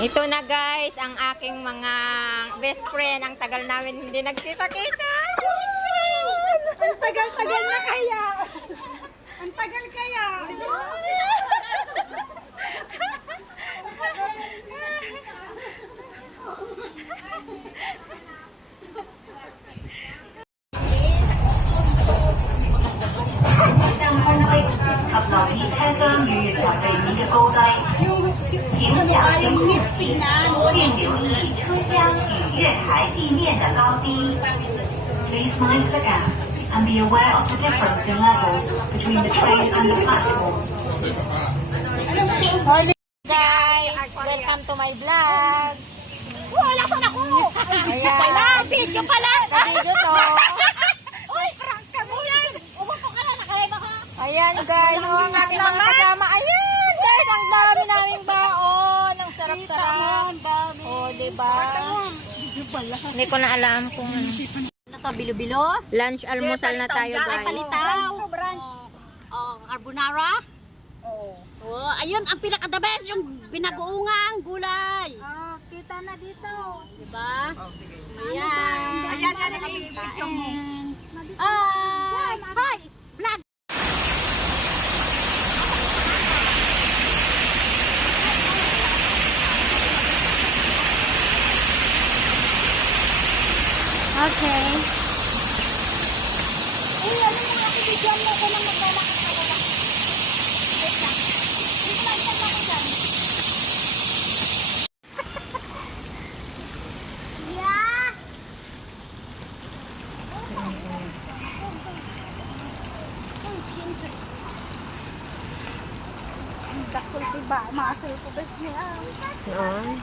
Ito na guys, ang aking mga best friend. Ang tagal namin hindi nagkita-kita. Ang tagal-tagal na kaya. Ang tagal kaya. Yung ngit tignan. Please mind the gap and be aware of the difference in levels between the train and the platform. Guys, welcome to my vlog. Wala saan ako. Ayan. Wala, video pala. Video to. Uy, prank ka mo yan. Umupo ka na, nakaiba ka. Ayan guys, ang aking mga kasama. Ayan guys, ang dami naming baon. Ang sarap-sarap. Oh, diba? Hindi ko na alam kung ano. Ano to, bilo-bilo? Lunch, almusal na tayo guys. Palitaw. Oh, carbonara. Oh, ayun, ang pinaka-the best, yung binagoongang gulay. Kita na dito. Diba? Ayan. Ayan, yung picture mo. Ay! Hi! Vlog! Okay. Eh, ano mo ako bigyan mo ko ng maglalakad na wala. Wait lang. Dito lang ako dyan. Yeah! Ang dakol diba? Maasal ko ba siya? Oo.